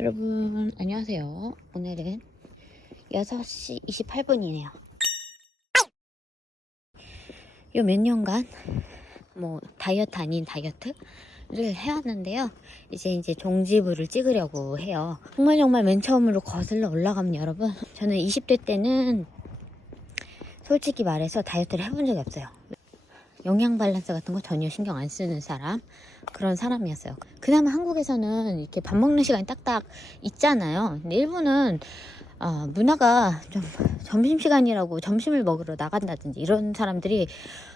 여러분 안녕하세요. 오늘은 6시 28분이네요. 요 몇 년간 다이어트 아닌 다이어트를 해왔는데요. 이제 종지부를 찍으려고 해요. 정말 맨 처음으로 거슬러 올라가면 여러분, 저는 20대 때는 솔직히 말해서 다이어트를 해본 적이 없어요. 영양 밸런스 같은 거 전혀 신경 안 쓰는 사람, 그런 사람이었어요. 그나마 한국에서는 이렇게 밥 먹는 시간이 딱딱 있잖아요. 근데 일본은 문화가 좀 점심시간이라고 점심을 먹으러 나간다든지 이런 사람들이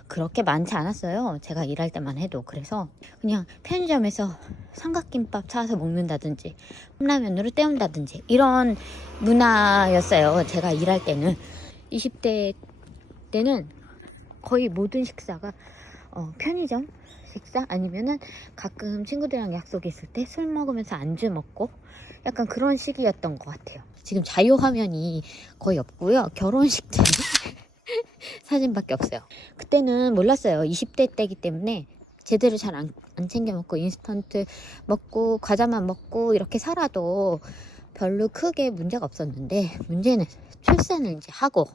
그렇게 많지 않았어요. 제가 일할 때만 해도. 그래서 그냥 편의점에서 삼각김밥 사서 먹는다든지 컵라면으로 때운다든지 이런 문화였어요. 제가 일할 때는. 20대 때는 거의 모든 식사가 편의점 식사 아니면은 가끔 친구들이랑 약속 있을 때 술 먹으면서 안주 먹고 약간 그런 시기였던 것 같아요. 지금 자유화면이 거의 없고요. 결혼식 때 사진밖에 없어요. 그때는 몰랐어요. 20대 때기 때문에 제대로 잘 안 챙겨 먹고 인스턴트 먹고 과자만 먹고 이렇게 살아도 별로 크게 문제가 없었는데, 문제는 출산을 이제 하고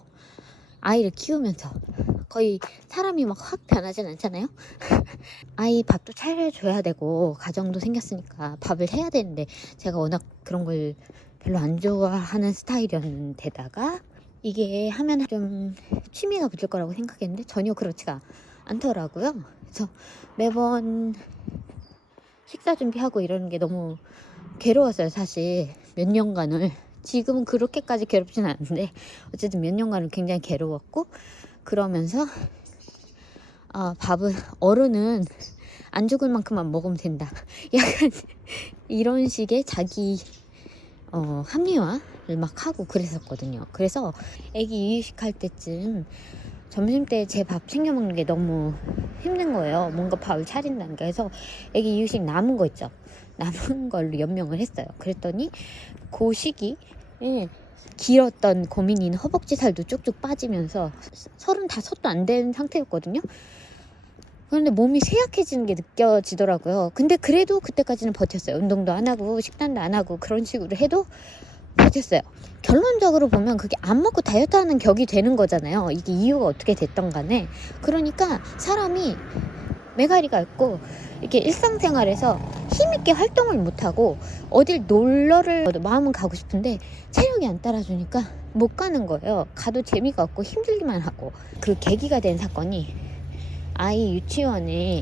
아이를 키우면서 거의 사람이 막 확 변하진 않잖아요. 아이 밥도 차려줘야 되고 가정도 생겼으니까 밥을 해야 되는데, 제가 워낙 그런 걸 별로 안 좋아하는 스타일이었는데다가 이게 하면 좀 취미가 붙을 거라고 생각했는데 전혀 그렇지가 않더라고요. 그래서 매번 식사 준비하고 이러는 게 너무 괴로웠어요. 사실 몇 년간을. 지금은 그렇게까지 괴롭진 않은데 어쨌든 몇 년간은 굉장히 괴로웠고, 그러면서 밥은 어른은 안 죽을 만큼만 먹으면 된다. 약간 이런 식의 자기 합리화를 막 하고 그랬었거든요. 그래서 애기 이유식할 때쯤 점심때 제 밥 챙겨 먹는 게 너무 힘든 거예요. 뭔가 밥을 차린다는 게. 그래서 애기 이유식 남은 거 있죠. 남은 걸로 연명을 했어요. 그랬더니 그 시기에 길었던 고민인 허벅지 살도 쭉쭉 빠지면서 35도 안 된 상태였거든요. 그런데 몸이 쇠약해지는 게 느껴지더라고요. 근데 그래도 그때까지는 버텼어요. 운동도 안 하고 식단도 안 하고 그런 식으로 해도 버텼어요. 결론적으로 보면 그게 안 먹고 다이어트 하는 격이 되는 거잖아요. 이게 이유가 어떻게 됐던 간에. 그러니까 사람이 매가리가 있고 이렇게 일상생활에서 힘있게 활동을 못하고 어딜 놀러를 마음은 가고 싶은데 체력이 안 따라주니까 못 가는 거예요. 가도 재미가 없고 힘들기만 하고. 그 계기가 된 사건이 아이 유치원에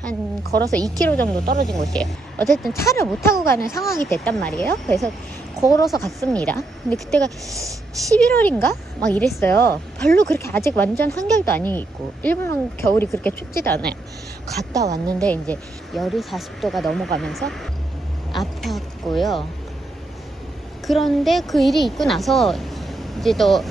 한 걸어서 2km 정도 떨어진 곳이에요. 어쨌든 차를 못 타고 가는 상황이 됐단 말이에요. 그래서 걸어서 갔습니다. 근데 그때가 11월인가? 막 이랬어요. 별로 그렇게 아직 완전 한겨울도 아니고 일본은 겨울이 그렇게 춥지도 않아요. 갔다 왔는데 이제 열이 40도가 넘어가면서 아팠고요. 그런데 그 일이 있고 나서 이제 또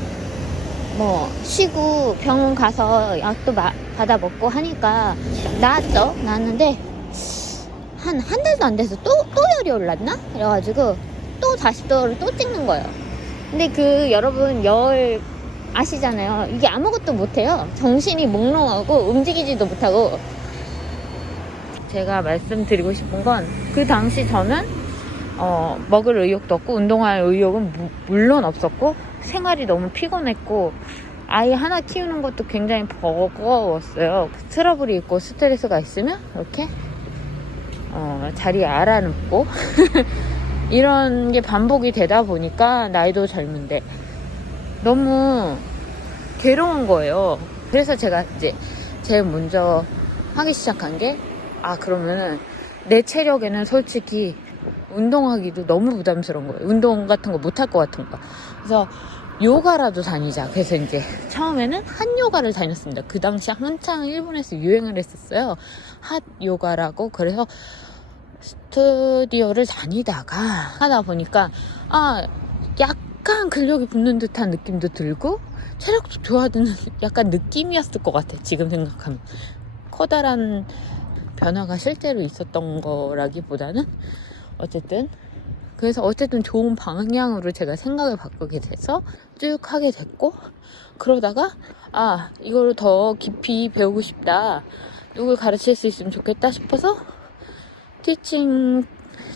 쉬고 병원 가서 약도 받아 먹고 하니까 나았죠. 나았는데 한 달도 안 돼서 또 열이 올랐나? 그래가지고 또 40도를 또 찍는 거예요. 근데 여러분 열 아시잖아요. 이게 아무것도 못해요. 정신이 몽롱하고 움직이지도 못하고. 제가 말씀드리고 싶은 건, 그 당시 저는 먹을 의욕도 없고 운동할 의욕은 물론 없었고 생활이 너무 피곤했고 아이 하나 키우는 것도 굉장히 버거웠어요. 트러블이 있고 스트레스가 있으면 이렇게 자리에 알아눕고 이런 게 반복이 되다 보니까 나이도 젊은데 너무 괴로운 거예요. 그래서 제가 이제 제일 먼저 하기 시작한 게, 그러면은 내 체력에는 솔직히 운동하기도 너무 부담스러운 거예요. 운동 같은 거 못할 것 같은 거. 그래서 요가라도 다니자. 그래서 이제 처음에는 핫 요가를 다녔습니다. 그 당시 한창 일본에서 유행을 했었어요. 핫 요가라고. 그래서 스튜디오를 다니다가 하다 보니까 약간 근력이 붙는 듯한 느낌도 들고 체력도 좋아지는 약간 느낌이었을 것 같아요. 지금 생각하면 커다란 변화가 실제로 있었던 거라기보다는 그래서 어쨌든 좋은 방향으로 제가 생각을 바꾸게 돼서 쭉 하게 됐고, 그러다가 이걸 더 깊이 배우고 싶다, 누굴 가르칠 수 있으면 좋겠다 싶어서 티칭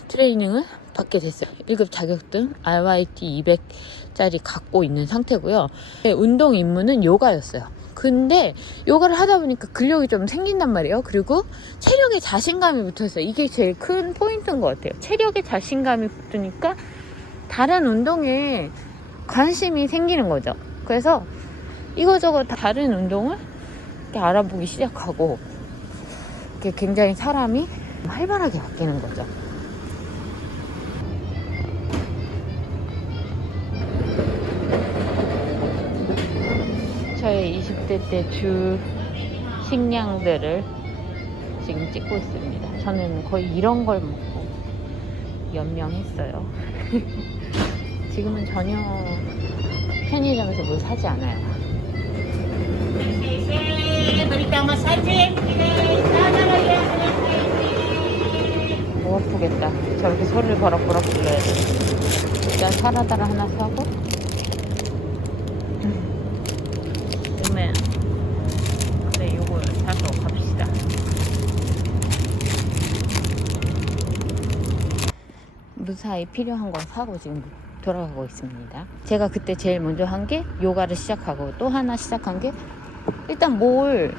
트레이닝을 받게 됐어요. 1급 자격증 RYT 200짜리 갖고 있는 상태고요. 운동 입문은 요가였어요. 근데 요가를 하다 보니까 근력이 좀 생긴단 말이에요. 그리고 체력에 자신감이 붙었어요. 이게 제일 큰 포인트인 것 같아요. 체력에 자신감이 붙으니까 다른 운동에 관심이 생기는 거죠. 그래서 이거저거 다른 운동을 이렇게 알아보기 시작하고 이렇게 굉장히 사람이 활발하게 바뀌는 거죠. 저의 20대 때 주 식량들을 지금 찍고 있습니다. 저는 거의 이런 걸 먹고 연명했어요. 지금은 전혀 편의점에서 뭘 사지 않아요. 목 아프겠다. 저렇게 소리를 버럭버럭 불러야 돼. 일단 사라다를 하나 사고 그러면 그래 요걸 사서 갑시다. 무사히 필요한 건 사고 지금 돌아가고 있습니다. 제가 그때 제일 먼저 한 게 요가를 시작하고 또 하나 시작한 게 일단 뭘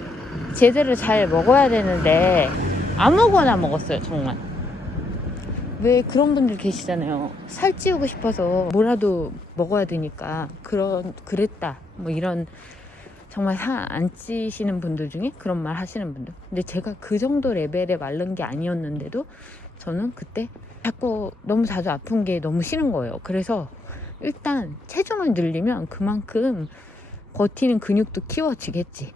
제대로 잘 먹어야 되는데 아무거나 먹었어요. 정말. 왜 그런 분들 계시잖아요. 살찌우고 싶어서 뭐라도 먹어야 되니까 그랬다 뭐 이런 정말 살 안 찌시는 분들 중에 그런 말 하시는 분들. 근데 제가 그 정도 레벨에 마른 게 아니었는데도 저는 그때 자꾸 너무 자주 아픈 게 너무 싫은 거예요. 그래서 일단 체중을 늘리면 그만큼 버티는 근육도 키워지겠지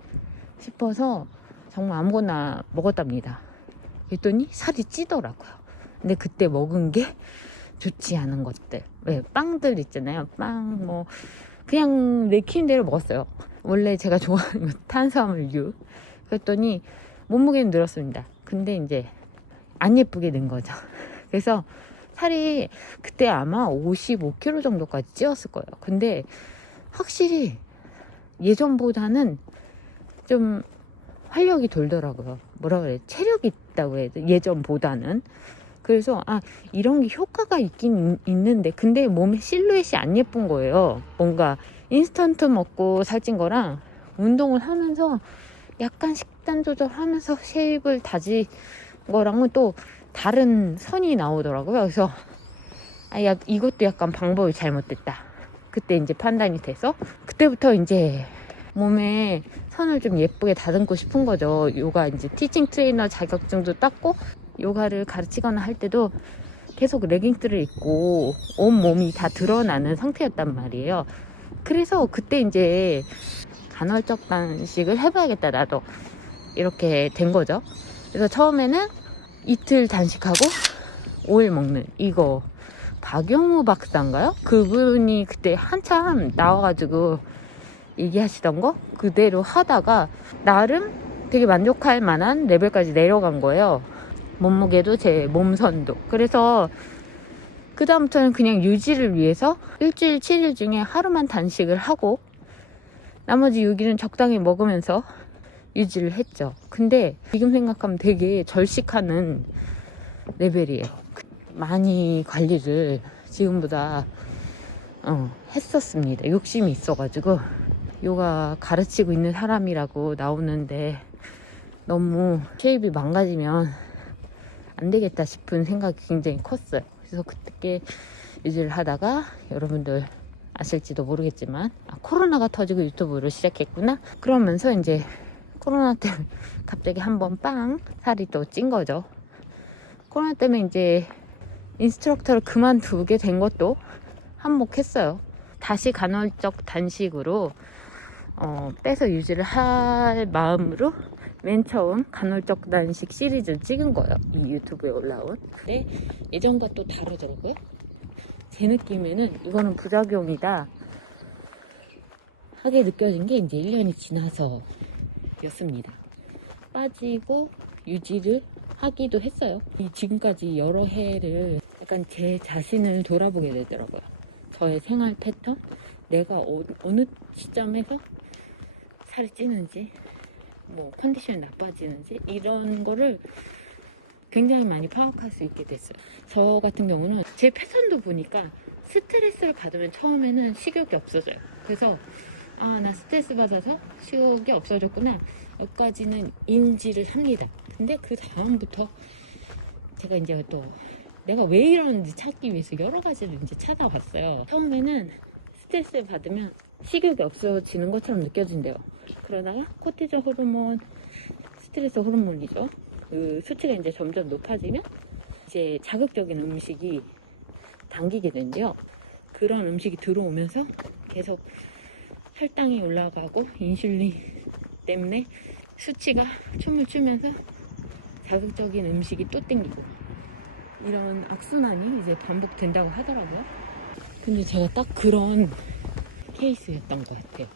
싶어서 정말 아무거나 먹었답니다. 그랬더니 살이 찌더라고요. 근데 그때 먹은 게 좋지 않은 것들. 왜 빵들 있잖아요. 빵 뭐 그냥 내키는 대로 먹었어요. 원래 제가 좋아하는 건 탄수화물류. 그랬더니 몸무게는 늘었습니다. 근데 이제 안 예쁘게 는 거죠. 그래서 살이 그때 아마 55kg 정도까지 찌었을 거예요. 근데 확실히 예전보다는 좀 활력이 돌더라고요. 뭐라 그래, 체력이 있다고 해야 돼, 예전보다는. 그래서 이런 게 효과가 있긴 있는데 근데 몸의 실루엣이 안 예쁜 거예요. 뭔가 인스턴트 먹고 살찐 거랑 운동을 하면서 약간 식단 조절하면서 쉐입을 다진 거랑은 또 다른 선이 나오더라고요. 그래서 이것도 약간 방법이 잘못됐다. 그때 이제 판단이 돼서 그때부터 이제 몸에 선을 좀 예쁘게 다듬고 싶은 거죠. 요가 이제 티칭 트레이너 자격증도 땄고 요가를 가르치거나 할 때도 계속 레깅스를 입고 온몸이 다 드러나는 상태였단 말이에요. 그래서 그때 이제 간헐적 단식을 해봐야겠다 나도 이렇게 된 거죠. 그래서 처음에는 이틀 단식하고 5일 먹는 이거 박영우 박사인가요? 그분이 그때 한참 나와가지고 얘기하시던 거 그대로 하다가 나름 되게 만족할 만한 레벨까지 내려간 거예요. 몸무게도 제 몸선도. 그래서 그 다음부터는 그냥 유지를 위해서 일주일 7일 중에 하루만 단식을 하고 나머지 6일은 적당히 먹으면서 유지를 했죠. 근데 지금 생각하면 되게 절식하는 레벨이에요. 많이 관리를 지금보다 했었습니다. 욕심이 있어가지고 요가 가르치고 있는 사람이라고 나오는데 너무 쉐입이 망가지면 안 되겠다 싶은 생각이 굉장히 컸어요. 그래서 그때 유지를 하다가 여러분들 아실지도 모르겠지만 코로나가 터지고 유튜브를 시작했구나. 그러면서 이제 코로나 때문에 갑자기 한번 빵 살이 또 찐 거죠. 코로나 때문에 이제 인스트럭터를 그만두게 된 것도 한몫했어요. 다시 간헐적 단식으로 빼서 유지를 할 마음으로 맨 처음 간헐적 단식 시리즈를 찍은 거예요. 이 유튜브에 올라온. 근데 예전과 또 다르더라고요. 제 느낌에는 이거는 부작용이다 하게 느껴진 게 이제 1년이 지나서 였습니다. 빠지고 유지를 하기도 했어요. 지금까지 여러 해를 약간 제 자신을 돌아보게 되더라고요. 저의 생활 패턴, 내가 어느 시점에서 살이 찌는지, 뭐 컨디션이 나빠지는지 이런 거를 굉장히 많이 파악할 수 있게 됐어요. 저 같은 경우는 제 패턴도 보니까 스트레스를 받으면 처음에는 식욕이 없어져요. 그래서 나 스트레스 받아서 식욕이 없어졌구나, 여기까지는 인지를 합니다. 근데 그 다음부터 제가 이제 또 내가 왜 이러는지 찾기 위해서 여러 가지를 이제 찾아봤어요. 처음에는 스트레스를 받으면 식욕이 없어지는 것처럼 느껴진대요. 그러다가 코티졸 호르몬, 스트레스 호르몬이죠. 그 수치가 이제 점점 높아지면 이제 자극적인 음식이 당기게 된대요. 그런 음식이 들어오면서 계속 혈당이 올라가고 인슐린 때문에 수치가 춤을 추면서 자극적인 음식이 또 땡기고, 이런 악순환이 이제 반복된다고 하더라고요. 근데 제가 딱 그런 케이스였던 것 같아요.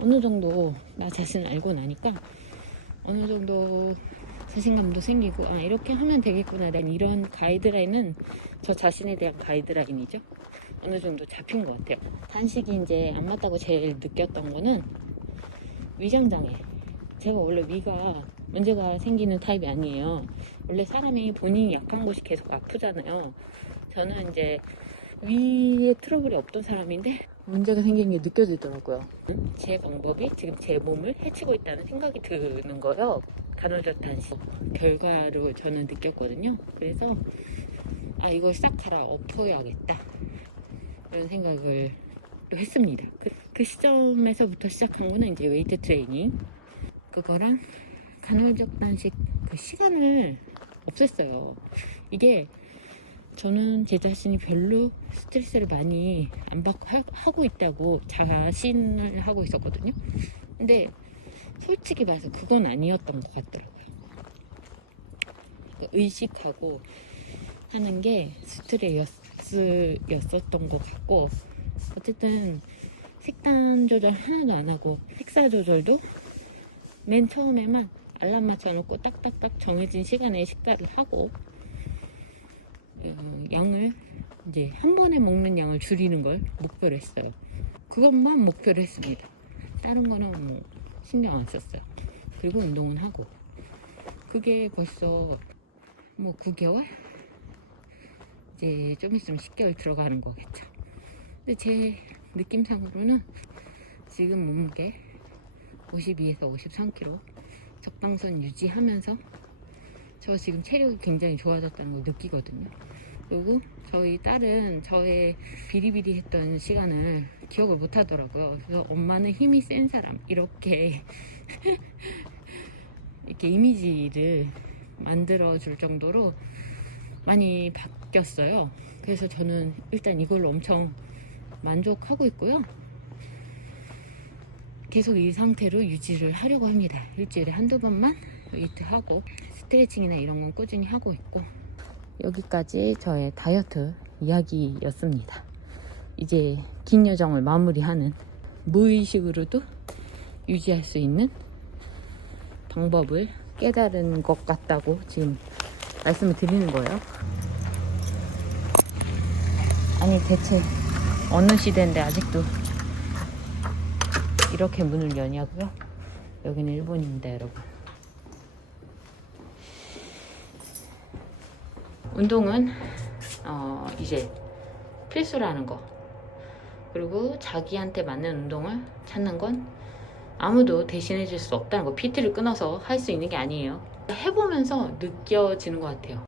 어느 정도 나 자신을 알고 나니까 어느 정도 자신감도 생기고, 이렇게 하면 되겠구나, 난 이런 가이드라인은 저 자신에 대한 가이드라인이죠. 어느 정도 잡힌 것 같아요. 단식이 이제 안 맞다고 제일 느꼈던 거는 위장장애. 제가 원래 위가 문제가 생기는 타입이 아니에요. 원래 사람이 본인이 약한 곳이 계속 아프잖아요. 저는 이제 위에 트러블이 없던 사람인데 문제가 생긴 게 느껴지더라고요. 제 방법이 지금 제 몸을 해치고 있다는 생각이 드는 거예요. 간헐적 단식 결과로 저는 느꼈거든요. 그래서 이걸 싹 갈아엎어야겠다, 이런 생각을 또 했습니다. 그 시점에서부터 시작한 거는 이제 웨이트 트레이닝, 그거랑 간헐적 단식 그 시간을 없앴어요. 이게 저는 제 자신이 별로 스트레스를 많이 안 받고 하고 있다고 자신을 하고 있었거든요. 근데 솔직히 말해서 그건 아니었던 것 같더라고요. 그러니까 의식하고 하는 게 스트레스였었던 것 같고, 어쨌든 식단 조절 하나도 안 하고 식사 조절도 맨 처음에만 알람 맞춰놓고 딱딱딱 정해진 시간에 식사를 하고, 양을 이제 한 번에 먹는 양을 줄이는 걸 목표로 했어요. 그것만 목표로 했습니다. 다른 거는 뭐 신경 안 썼어요. 그리고 운동은 하고. 그게 벌써 뭐 9개월? 이제 좀 있으면 10개월 들어가는 거겠죠. 근데 제 느낌상으로는 지금 몸무게 52에서 53kg 적당선 유지하면서 저 지금 체력이 굉장히 좋아졌다는 걸 느끼거든요. 그리고 저희 딸은 저의 비리비리했던 시간을 기억을 못 하더라고요. 그래서 엄마는 힘이 센 사람, 이렇게 이렇게 이미지를 만들어 줄 정도로 많이 바뀌었어요. 그래서 저는 일단 이걸로 엄청 만족하고 있고요. 계속 이 상태로 유지를 하려고 합니다. 일주일에 한두 번만 웨이트 하고 스트레칭이나 이런 건 꾸준히 하고 있고. 여기까지 저의 다이어트 이야기였습니다. 이제 긴 여정을 마무리하는, 무의식으로도 유지할 수 있는 방법을 깨달은 것 같다고 지금 말씀을 드리는 거예요. 아니 대체 어느 시대인데 아직도 이렇게 문을 여냐고요? 여기는 일본입니다, 여러분. 운동은 이제 필수라는 거, 그리고 자기한테 맞는 운동을 찾는 건 아무도 대신해 줄 수 없다는 거. PT를 끊어서 할 수 있는 게 아니에요. 해보면서 느껴지는 것 같아요.